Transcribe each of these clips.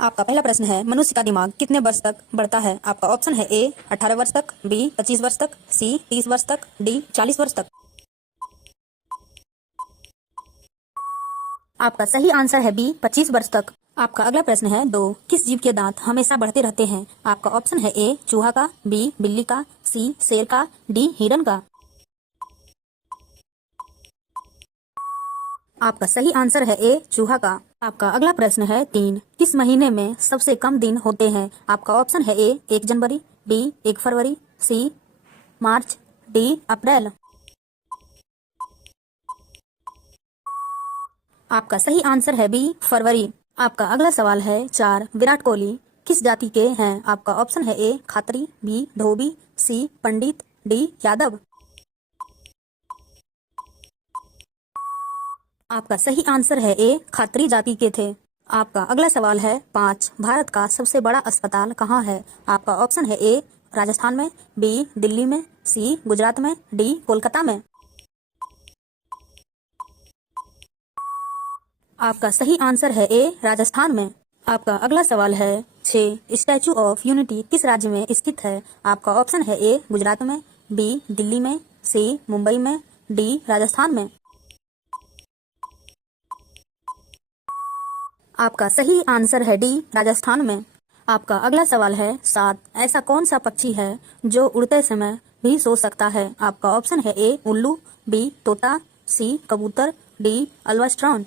आपका पहला प्रश्न है, मनुष्य का दिमाग कितने वर्ष तक बढ़ता है? आपका ऑप्शन है ए 18 वर्ष तक, बी 25 वर्ष तक, सी 30 वर्ष तक, डी 40 वर्ष तक। आपका सही आंसर है बी 25 वर्ष तक। आपका अगला प्रश्न है, दो किस जीव के दांत हमेशा बढ़ते रहते हैं? आपका ऑप्शन है ए चूहा का, बी बिल्ली का, सी शेर का, डी हिरन का। आपका सही आंसर है ए चूहा का। आपका अगला प्रश्न है, तीन किस महीने में सबसे कम दिन होते हैं? आपका ऑप्शन है ए 1 जनवरी, बी 1 फरवरी, सी मार्च, डी अप्रैल। आपका सही आंसर है बी फरवरी। आपका अगला सवाल है, चार विराट कोहली किस जाति के हैं? आपका ऑप्शन है ए खात्री, बी धोबी, सी पंडित, डी यादव। आपका सही आंसर है ए खात्री जाति के थे। आपका अगला सवाल है, पाँच भारत का सबसे बड़ा अस्पताल कहाँ है? आपका ऑप्शन है ए राजस्थान में, बी दिल्ली में, सी गुजरात में, डी कोलकाता में। आपका सही आंसर है ए राजस्थान में। आपका अगला सवाल है, 6 स्टैचू ऑफ यूनिटी किस राज्य में स्थित है? आपका ऑप्शन है ए गुजरात में, बी दिल्ली में, सी मुंबई में, डी राजस्थान में। आपका सही आंसर है डी राजस्थान में। आपका अगला सवाल है, 7 ऐसा कौन सा पक्षी है जो उड़ते समय भी सो सकता है? आपका ऑप्शन है ए उल्लू, बी तोता, सी कबूतर, डी अल्बाट्रॉन।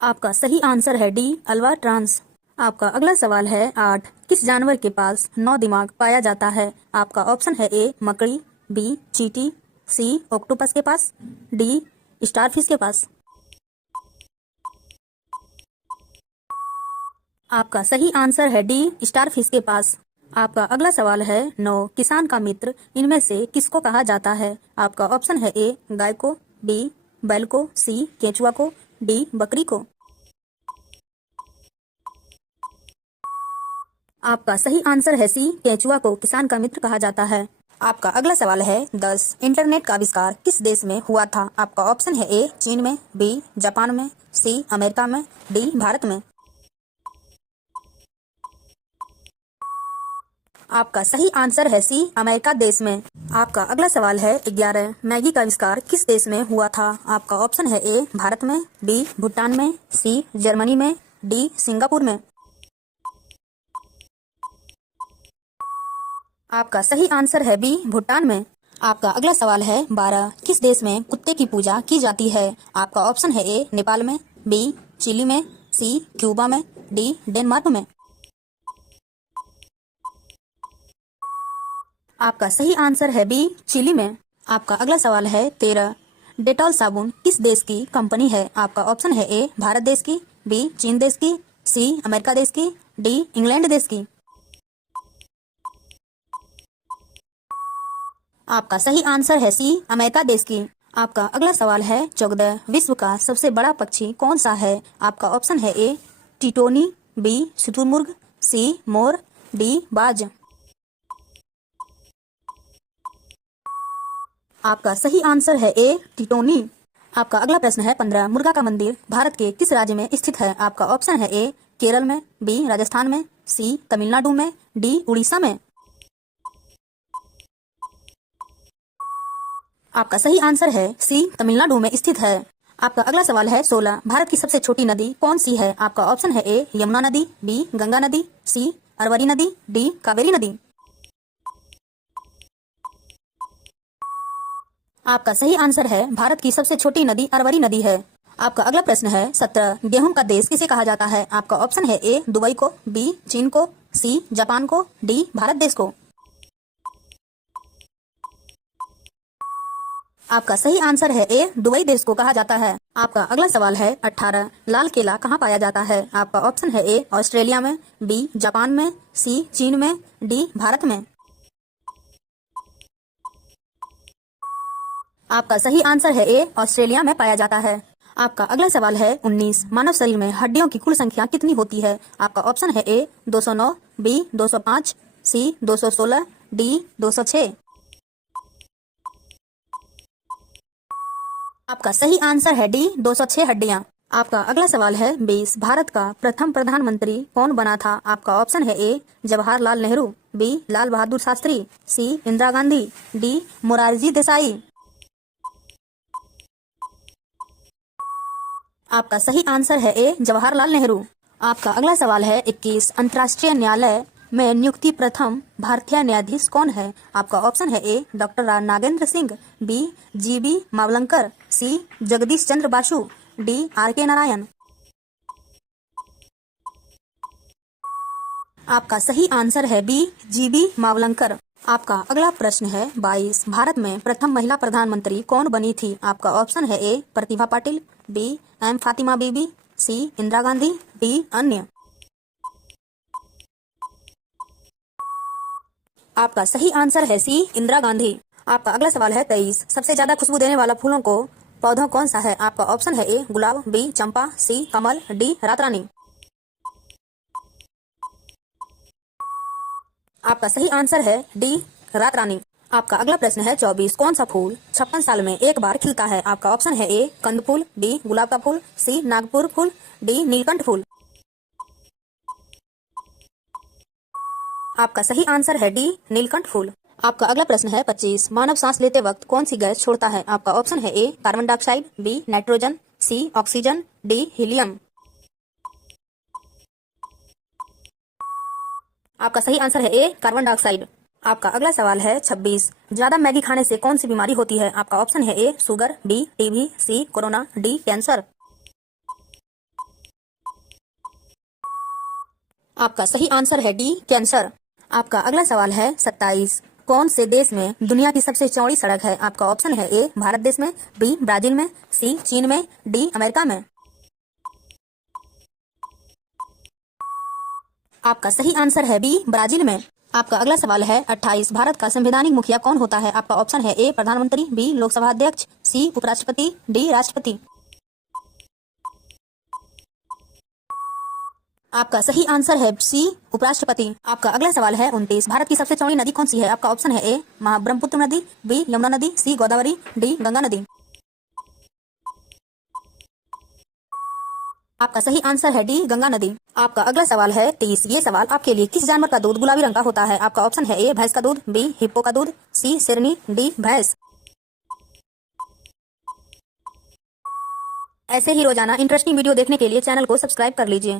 आपका सही आंसर है डी अल्बाट्रॉन्स। आपका अगला सवाल है, 8 किस जानवर के पास 9 दिमाग पाया जाता है? आपका ऑप्शन है ए मकड़ी, बी चींटी, सी ऑक्टोपस के पास, डी स्टारफिश के पास। आपका सही आंसर है डी स्टारफिश के पास। आपका अगला सवाल है, 9 किसान का मित्र इनमें से किसको कहा जाता है? आपका ऑप्शन है ए गाय को, बी बैल को, सी केंचुआ को, डी बकरी को। आपका सही आंसर है सी केंचुआ को किसान का मित्र कहा जाता है। आपका अगला सवाल है, 10 इंटरनेट का आविष्कार किस देश में हुआ था? आपका ऑप्शन है ए चीन में, बी जापान में, सी अमेरिका में, डी भारत में। आपका सही आंसर है सी अमेरिका देश में। आपका अगला सवाल है, 11 मैगी का आविष्कार किस देश में हुआ था? आपका ऑप्शन है ए भारत में, बी भूटान में, सी जर्मनी में, डी सिंगापुर में। आपका सही आंसर है बी भूटान में। आपका अगला सवाल है, 12 किस देश में कुत्ते की पूजा की जाती है? आपका ऑप्शन है ए नेपाल में, बी चिली में, सी क्यूबा में, डी डेनमार्क में। आपका सही आंसर है बी चिली में। आपका अगला सवाल है, 13 डेटॉल साबुन किस देश की कंपनी है? आपका ऑप्शन है ए भारत देश की, बी चीन देश की, सी अमेरिका देश की, डी इंग्लैंड देश की। आपका सही आंसर है सी अमेरिका देश की। आपका अगला सवाल है, 14 विश्व का सबसे बड़ा पक्षी कौन सा है? आपका ऑप्शन है ए टिटोनी, बी शुतुरमुर्ग, सी मोर, डी बाज। आपका सही आंसर है ए टिटोनी। आपका अगला प्रश्न है, 15 मुर्गा का मंदिर भारत के किस राज्य में स्थित है? आपका ऑप्शन है ए केरल में, बी राजस्थान में, सी तमिलनाडु में, डी उड़ीसा में। आपका सही आंसर है सी तमिलनाडु में स्थित है। आपका अगला सवाल है, 16 भारत की सबसे छोटी नदी कौन सी है? आपका ऑप्शन है ए यमुना नदी, बी गंगा नदी, सी अरवरी नदी, डी कावेरी नदी। आपका सही आंसर है भारत की सबसे छोटी नदी अरवरी नदी है। आपका अगला प्रश्न है, 17 गेहूं का देश किसे कहा जाता है? आपका ऑप्शन है ए दुबई को, बी चीन को, सी जापान को, डी भारत देश को। आपका सही आंसर है ए दुबई देश को कहा जाता है। आपका अगला सवाल है, 18 लाल केला कहाँ पाया जाता है? आपका ऑप्शन है ए ऑस्ट्रेलिया में, बी जापान में, सी चीन में, डी भारत में। आपका सही आंसर है ए ऑस्ट्रेलिया में पाया जाता है। आपका अगला सवाल है, 19 मानव शरीर में हड्डियों की कुल संख्या कितनी होती है? आपका ऑप्शन है ए 209, बी 205, सी 216, डी 206। आपका सही आंसर है डी 206 हड्डियां। आपका अगला सवाल है 20। भारत का प्रथम प्रधानमंत्री कौन बना था? आपका ऑप्शन है ए जवाहरलाल नेहरू, बी लाल बहादुर शास्त्री, सी इंदिरा गांधी, डी मोरारजी देसाई। आपका सही आंसर है ए जवाहरलाल नेहरू। आपका अगला सवाल है 21। अंतर्राष्ट्रीय न्यायालय में नियुक्ति प्रथम भारतीय न्यायाधीश कौन है? आपका ऑप्शन है A doctor Nagendra Singh, B GB Mavalankar, C Jagdish Chandra Basu, D RK. Narayan. आपका सही आंसर है बी जीबी मावलंकर। आपका अगला प्रश्न है 22। भारत में प्रथम महिला प्रधानमंत्री कौन बनी थी? आपका ऑप्शन है ए प्रतिभा पाटिल, बी एम फातिमा बीबी, सी इंदिरा गांधी, डी अन्य। आपका सही आंसर है सी इंदिरा गांधी। आपका अगला सवाल है 23। सबसे ज्यादा खुशबू देने वाला फूलों को पौधा कौन सा है? आपका ऑप्शन है ए गुलाब, बी चंपा, सी कमल, डी रात रानी। आपका सही आंसर है डी रात रानी। आपका अगला प्रश्न है 24। कौन सा फूल 56 साल में एक बार खिलता है? आपका ऑप्शन है ए कंद फूल, बी गुलाब का फूल, सी नागपुर फूल, डी नीलकंठ फूल। आपका सही आंसर है डी नीलकंठ फूल। आपका अगला प्रश्न है 25। मानव सांस लेते वक्त कौन सी गैस छोड़ता है? आपका ऑप्शन है ए कार्बन डाइऑक्साइड, बी नाइट्रोजन, सी ऑक्सीजन, डी हीलियम। आपका सही आंसर है ए कार्बन डाइऑक्साइड। आपका अगला सवाल है 26। ज्यादा मैगी खाने से कौन सी बीमारी होती है? आपका ऑप्शन है A sugar, B TB, C corona, D cancer. आपका सही आंसर है डी कैंसर। आपका अगला सवाल है 27। कौन से देश में दुनिया की सबसे चौड़ी सड़क है? आपका ऑप्शन है ए भारत देश में, बी ब्राजील में, सी चीन में, डी अमेरिका में। आपका सही आंसर है बी ब्राजील में। आपका अगला सवाल है 28। भारत का संवैधानिक मुखिया कौन होता है? आपका ऑप्शन है ए प्रधानमंत्री, बी लोकसभा अध्यक्ष, सी उपराष्ट्रपति, डी राष्ट्रपति। आपका सही आंसर है सी उपराष्ट्रपति। आपका अगला सवाल है 29। भारत की सबसे चौड़ी नदी कौन सी है? आपका ऑप्शन है ए महाब्रह्मपुत्र नदी, बी यमुना नदी, सी गोदावरी, डी गंगा नदी। आपका सही आंसर है डी गंगा नदी। आपका अगला सवाल है 30। ये सवाल आपके लिए। किस जानवर का दूध गुलाबी रंग का होता है? आपका ऑप्शन है ए भैंस का दूध, बी हिप्पो का दूध, सी शेरनी, डी भैंस। ऐसे ही रोजाना इंटरेस्टिंग वीडियो देखने के लिए चैनल को सब्सक्राइब कर लीजिए।